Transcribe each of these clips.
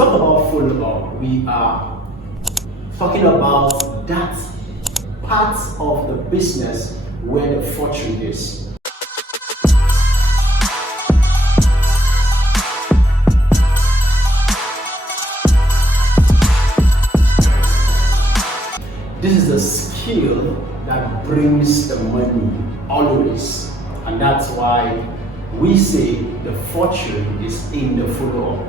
talk about follow-up, we are talking about that part of the business where the fortune is. This is the skill that brings the money always, and that's why we say the fortune is in the follow-up.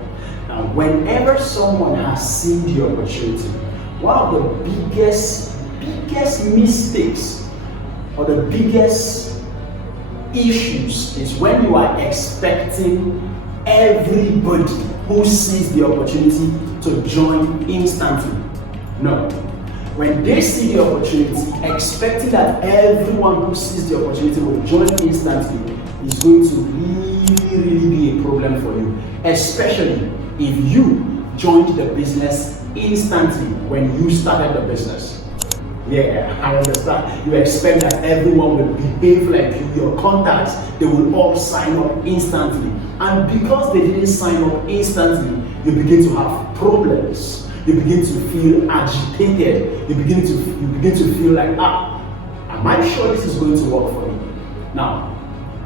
Now, whenever someone has seen the opportunity, one of the biggest mistakes or the biggest issues is when you are expecting everybody who sees the opportunity to join instantly. No. When they see the opportunity, expecting that everyone who sees the opportunity will join instantly is going to really be a problem for you, especially if you joined the business instantly when you started the business. Yeah, I understand. You expect that everyone will behave like you, your contacts, they will all sign up instantly. And because they didn't sign up instantly, you begin to have problems. You begin to feel agitated. You begin to feel like, am I sure this is going to work for me? Now,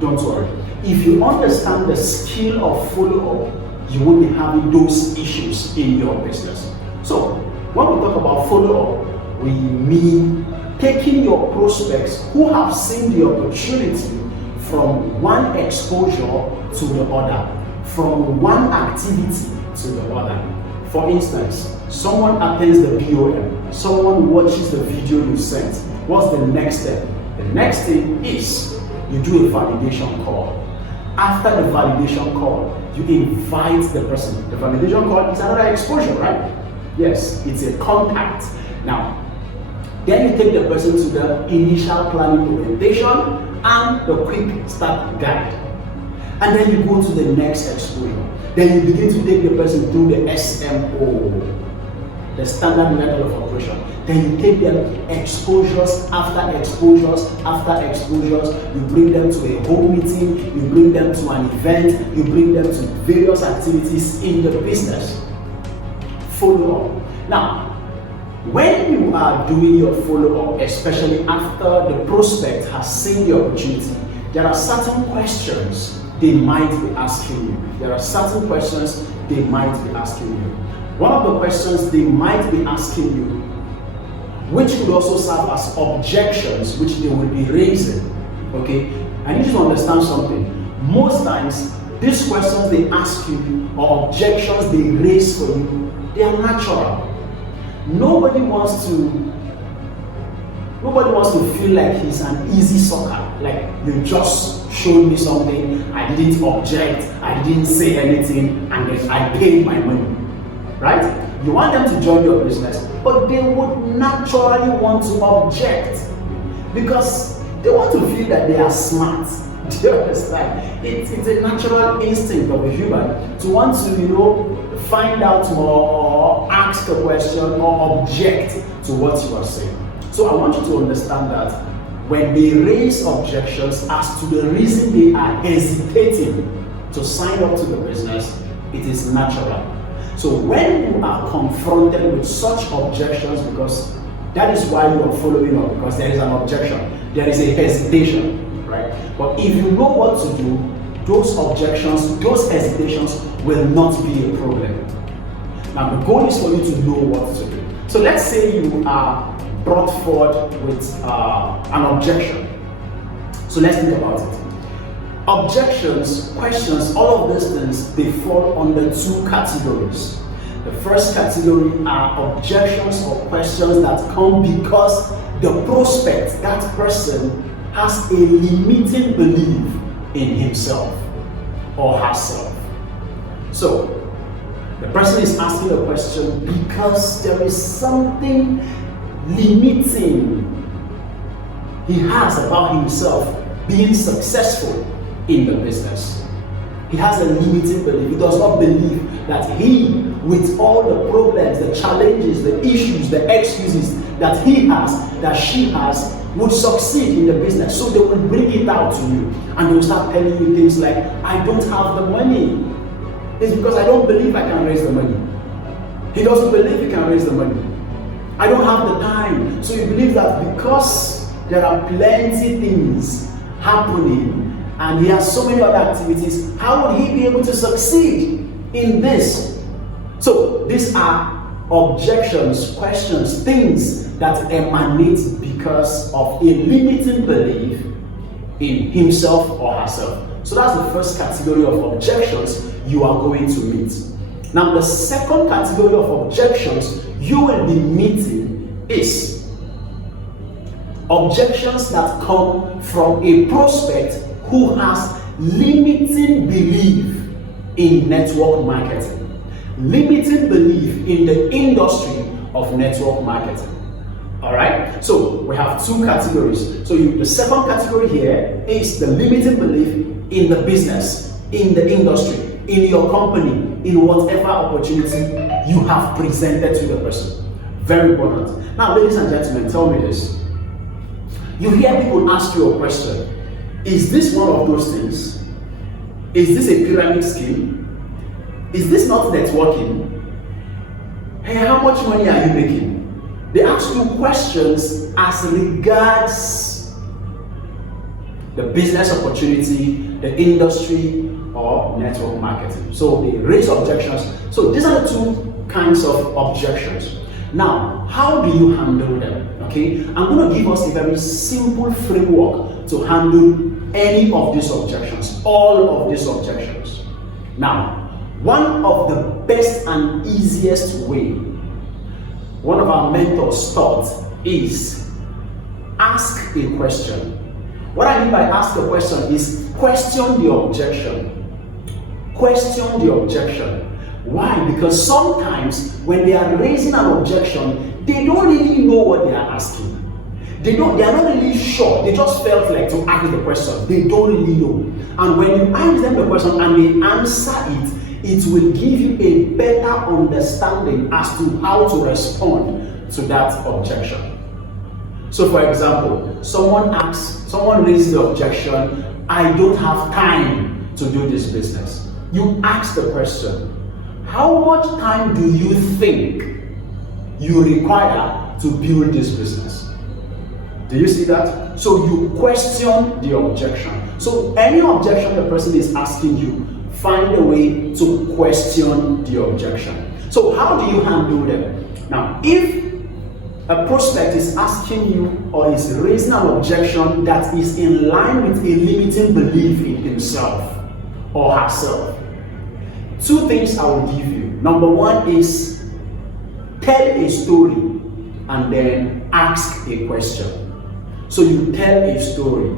don't worry. If you understand the skill of follow-up, you won't be having those issues in your business. So, when we talk about follow-up, we mean taking your prospects who have seen the opportunity from one exposure to the other, from one activity to the other. For instance, someone attends the BOM, someone watches the video you sent. What's the next step? The next thing is you do a validation call. After the validation call, you invite the person. The validation call is another exposure, right? Yes, it's a contact. Now, then you take the person to the initial planning orientation and the quick start guide. And then you go to the next exposure. Then you begin to take the person through the SMO, the standard method of operation. Then you take them exposures after exposures after exposures. You bring them to a home meeting, you bring them to an event, you bring them to various activities in the business. Follow up. Now, when you are doing your follow-up, especially after the prospect has seen the opportunity, there are certain questions they might be asking you. There are certain questions they might be asking you. One of the questions they might be asking you, which could also serve as objections, which they will be raising. Okay? I need you to understand something. Most times, these questions they ask you or objections they raise for you, they are natural. Nobody wants to feel like he's an easy sucker. Like, you just showed me something, I didn't object, I didn't say anything, and then I paid my money. Right? You want them to join your business, but they would naturally want to object because they want to feel that they are smart. Do you understand? It's a natural instinct of a human to want to, find out more or ask a question or object to what you are saying. So I want you to understand that when they raise objections as to the reason they are hesitating to sign up to the business, it is natural. So when you are confronted with such objections, because that is why you are following up, because there is an objection, there is a hesitation, right? But if you know what to do, those objections, those hesitations will not be a problem. Now the goal is for you to know what to do. So let's say you are brought forward with an objection. So let's think about it. Objections, questions, all of these things, they fall under two categories. The first category are objections or questions that come because the prospect, that person, has a limiting belief in himself or herself. So, the person is asking a question because there is something limiting he has about himself being successful in the business. He has a limiting belief. He does not believe that he, with all the problems, the challenges, the issues, the excuses that he has, that she has, would succeed in the business. So they will bring it out to you and they will start telling you things like, I don't have the money. It's because I don't believe I can raise the money. He doesn't believe he can raise the money. I don't have the time. So he believes that because there are plenty things happening and he has so many other activities, how would he be able to succeed in this? So these are objections, questions, things that emanate because of a limiting belief in himself or herself. So that's the first category of objections you are going to meet. Now the second category of objections you will be meeting is objections that come from a prospect who has limiting belief in network marketing. Limiting belief in the industry of network marketing. Alright, so we have two categories. So the second category here is the limiting belief in the business, in the industry, in your company, in whatever opportunity you have presented to the person. Very important. Now, ladies and gentlemen, tell me this. You hear people ask you a question. Is this one of those things? Is this a pyramid scheme? Is this not networking? Hey, how much money are you making? They ask you questions as regards the business opportunity, the industry, or network marketing. So they raise objections. So these are the two kinds of objections. Now, how do you handle them? Okay, I'm going to give us a very simple framework to handle any of these objections, all of these objections. Now, one of the best and easiest way, one of our mentors taught, is ask a question. What I mean by ask a question is question the objection. Question the objection. Why? Because sometimes when they are raising an objection, they don't really know what they are asking. They are not really sure. They just felt like to ask the question. They don't really know. And when you ask them the question and they answer it, it will give you a better understanding as to how to respond to that objection. So for example, someone raises the objection, I don't have time to do this business. You ask the question, how much time do you think you require to build this business? Do you see that? So you question the objection. So any objection the person is asking you, find a way to question the objection. So how do you handle them? Now, if a prospect is asking you or is raising an objection that is in line with a limiting belief in himself or herself, two things I will give you. Number one is tell a story and then ask a question. So you tell a story,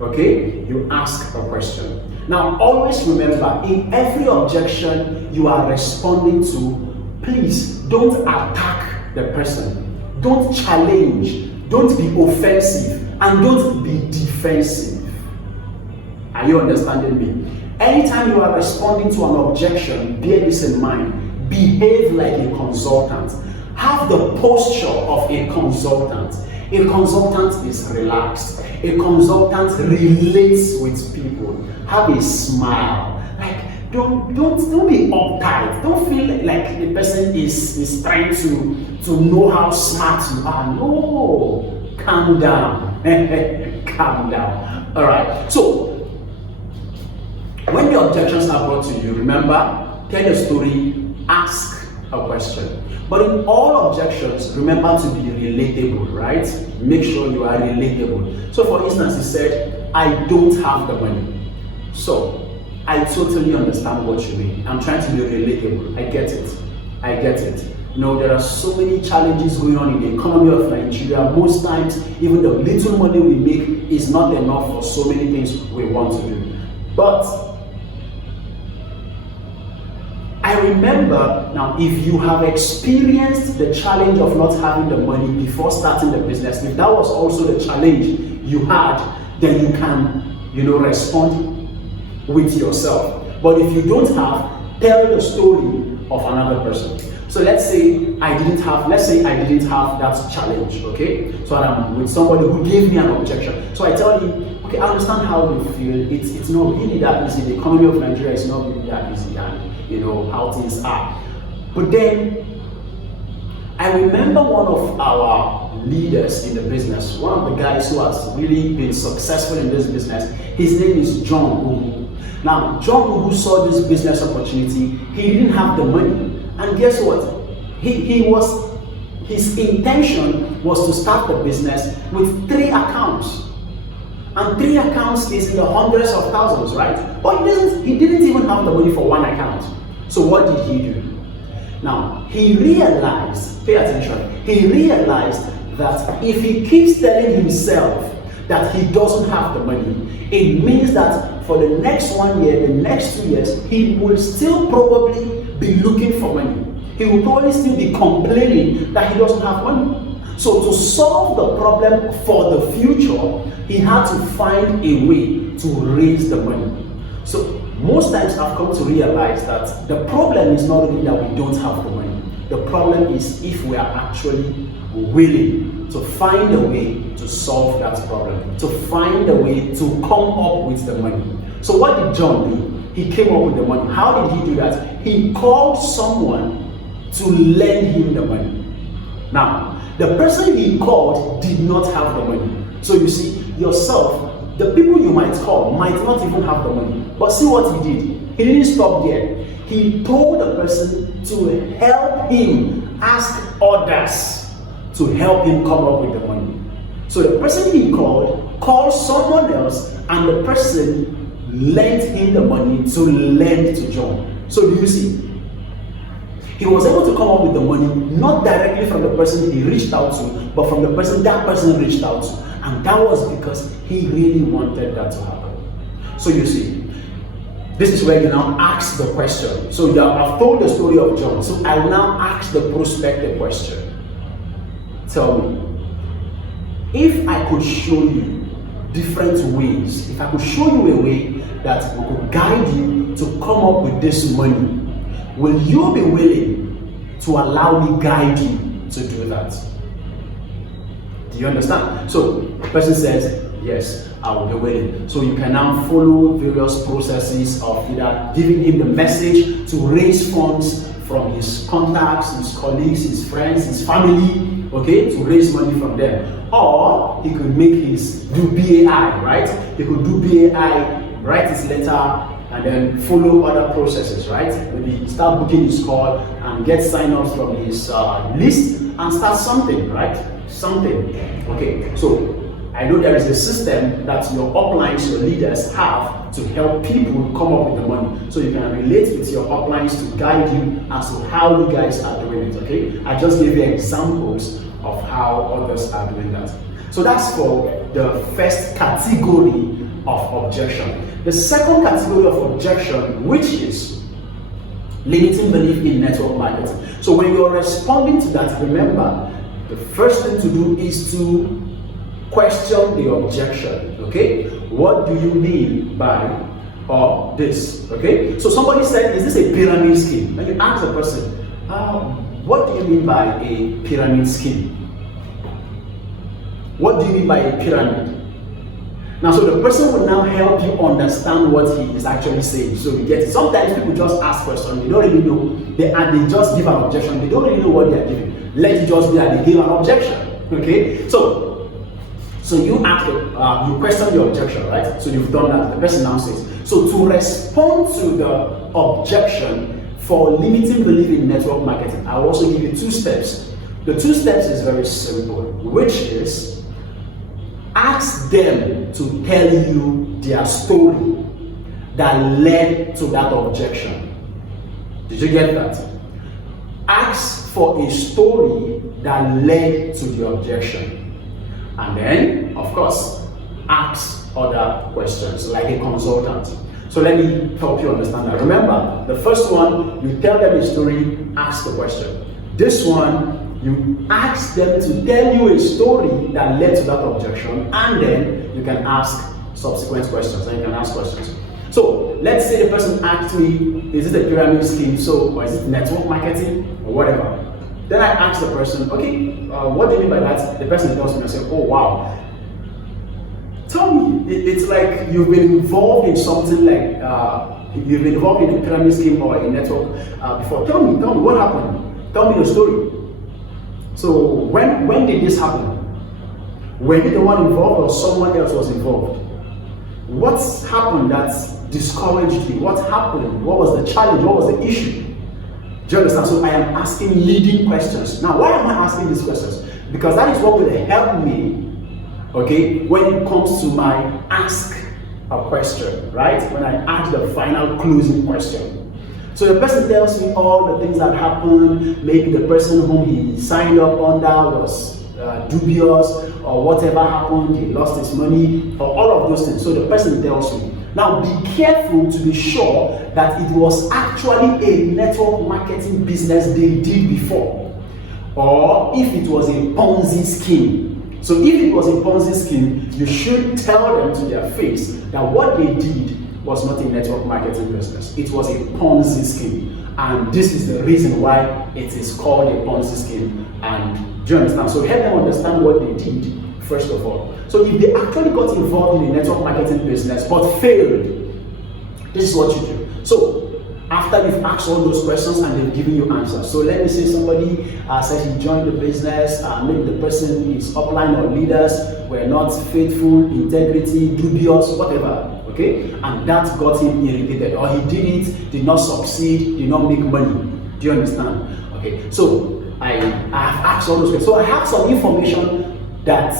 okay? You ask a question. Now, always remember, in every objection you are responding to, please don't attack the person. Don't challenge. Don't be offensive. And don't be defensive. Are you understanding me? Anytime you are responding to an objection, bear this in mind. Behave like a consultant. Have the posture of a consultant. A consultant is relaxed. A consultant relates with people. Have a smile. Like don't be uptight. Don't feel like the person is trying to know how smart you are. No, calm down. Calm down. All right. So when the objections are brought to you, remember, tell a story, ask a question. But in all objections, remember to be relatable, right? Make sure you are relatable. So for instance, he said, I don't have the money. So I totally understand what you mean. I'm trying to be relatable. I get it. I get it. You know, there are so many challenges going on in the economy of Nigeria. Most times, even the little money we make is not enough for so many things we want to do. But I remember, now if you have experienced the challenge of not having the money before starting the business, if that was also the challenge you had, then you can, respond with yourself. But if you don't have, tell the story of another person. So let's say I didn't have that challenge, okay? So I'm with somebody who gave me an objection. So I tell him, okay, I understand how you feel. It's not really that easy. The economy of Nigeria is not really that easy, and you know how things are. But then I remember one of our leaders in the business, one of the guys who has really been successful in this business. His name is John Ugu. Now, John Ugu saw this business opportunity. He didn't have the money. And guess what? His intention was to start the business with 3 accounts. And 3 accounts is in the hundreds of thousands, right? But he didn't even have the money for 1 account. So what did he do? Now, he realized, pay attention, he realized that if he keeps telling himself that he doesn't have the money, it means that for the next 1 year, the next 2 years, he will still probably be looking for money. He will probably still be complaining that he doesn't have money. So to solve the problem for the future, he had to find a way to raise the money. So most times I've come to realize that the problem is not only that we don't have the money. The problem is if we are actually willing to find a way to solve that problem, to find a way to come up with the money. So what did John do? He came up with the money. How did he do that? He called someone to lend him the money. Now, the person he called did not have the money. So you see, yourself, the people you might call might not even have the money. But see what he did. He didn't stop there. He told the person to help him ask others to help him come up with the money. So the person he called someone else, and the person lent him the money to lend to John. So do you see? He was able to come up with the money not directly from the person he reached out to, but from the person that person reached out to. And that was because he really wanted that to happen. So you see, this is where you now ask the question. So I've told the story of John. So I will now ask the prospect a question. Tell me, if I could show you different ways, if I could show you a way that we could guide you to come up with this money, will you be willing to allow me guide you to do that? Do you understand? So the person says, yes, I will be willing. So you can now follow various processes of either giving him the message to raise funds from his contacts, his colleagues, his friends, his family, okay, to raise money from them. Or he could do BAI, right? He could do BAI, write his letter, and then follow other processes, right? Maybe start booking his call and get sign-ups from his list and start something, right? Something. Okay, so I know there is a system that your uplines, your leaders have to help people come up with the money. So you can relate with your uplines to guide you as to how you guys are doing it, okay? I just gave you examples of how others are doing that. So that's for the first category of objection. The second category of objection, which is limiting belief in network marketing. So when you're responding to that, remember, the first thing to do is to question the objection, okay? What do you mean by this, okay? So somebody said, is this a pyramid scheme? And you ask the person, what do you mean by a pyramid scheme? What do you mean by a pyramid? Now, so the person will now help you understand what he is actually saying. So you get it. Sometimes people just ask questions, they don't really know, and they just give an objection. They don't really know what they are giving. Let it just be that they give an objection, okay? So you ask, you question the objection, right? So you've done that. The person now says. So to respond to the objection for limiting belief in network marketing, I will also give you 2 steps. The 2 steps is very simple, which is ask them to tell you their story that led to that objection. Did you get that? Ask for a story that led to the objection. And then, of course, ask other questions like a consultant. So let me help you understand that. Remember, the first one, you tell them a story, ask the question. This one, you ask them to tell you a story that led to that objection, and then you can ask subsequent questions, and you can ask questions. So let's say the person asked me, is it a pyramid scheme, or is it network marketing, or whatever. Then I ask the person, okay, what do you mean by that? The person tells me, I say, oh wow. Tell me, it's like you've been involved in something like, you've been involved in a pyramid scheme or a network before. Tell me, what happened? Tell me the story. So when did this happen? Were you the one involved or someone else was involved? What happened that discouraged you? What happened? What was the challenge? What was the issue? Do you understand? So I am asking leading questions. Now, why am I asking these questions? Because that is what will help me, okay, when it comes to my ask a question, right? When I ask the final closing question. So the person tells me all the things that happened. Maybe the person whom he signed up under was dubious, or whatever happened, he lost his money, or all of those things. So the person tells me. Now be careful to be sure that it was actually a network marketing business they did before, or if it was a Ponzi scheme. So if it was a Ponzi scheme, you should tell them to their face that what they did was not a network marketing business. It was a Ponzi scheme. And this is the reason why it is called a Ponzi scheme. And do you understand? So help them understand what they did, first of all. So if they actually got involved in the network marketing business but failed, this is what you do. So after you've asked all those questions and they've given you answers. So let me say somebody said he joined the business, maybe the person, his upline or leaders were not faithful, integrity, dubious, whatever. Okay, and that got him irritated, or he did it, did not succeed, did not make money. Do you understand? Okay, so I have asked all those questions. So I have some information that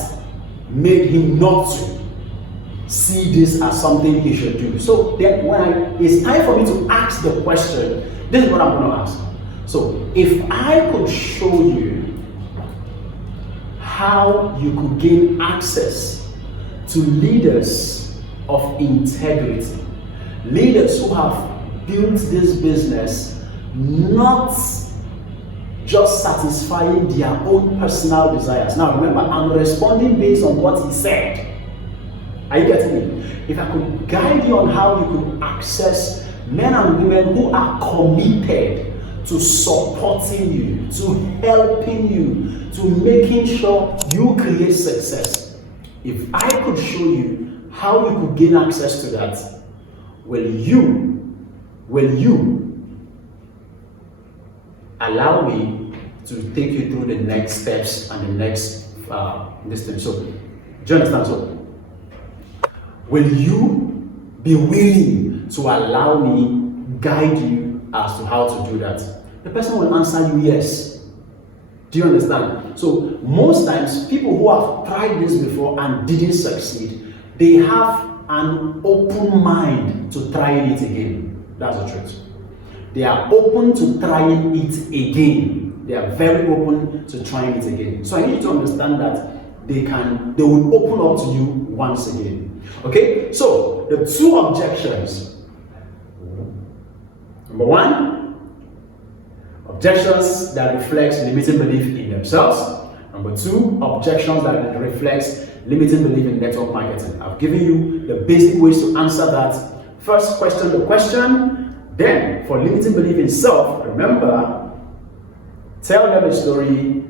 made him not to see this as something he should do. So then when it's time for me to ask the question, this is what I'm going to ask. So if I could show you how you could gain access to leaders of integrity, leaders who have built this business not just satisfying their own personal desires. Now remember, I'm responding based on what he said. Are you getting me? If I could guide you on how you could access men and women who are committed to supporting you, to helping you, to making sure you create success. If I could show you how you could gain access to that, will you allow me to take you through the next steps and the next distance? So do you understand? So will you be willing to allow me guide you as to how to do that? The person will answer you yes. Do you understand? So most times people who have tried this before and didn't succeed, they have an open mind to trying it again. That's the truth. They are open to trying it again. They are very open to trying it again. So I need you to understand that they will open up to you once again. Okay? So the two objections. Number one, objections that reflects limiting belief in themselves. Number two, objections that reflects limiting belief in network marketing. I've given you the basic ways to answer that. First, question the question. Then, for limiting belief in self, remember, tell them a story,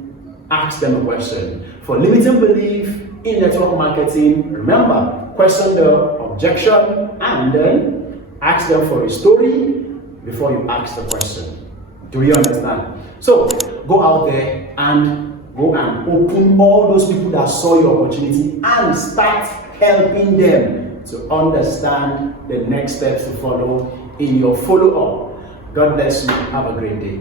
ask them a question. For limiting belief in network marketing, remember, question the objection and then ask them for a story before you ask the question. Do you understand? So, go out there and open all those people that saw your opportunity and start helping them to understand the next steps to follow in your follow-up. God bless you. Have a great day.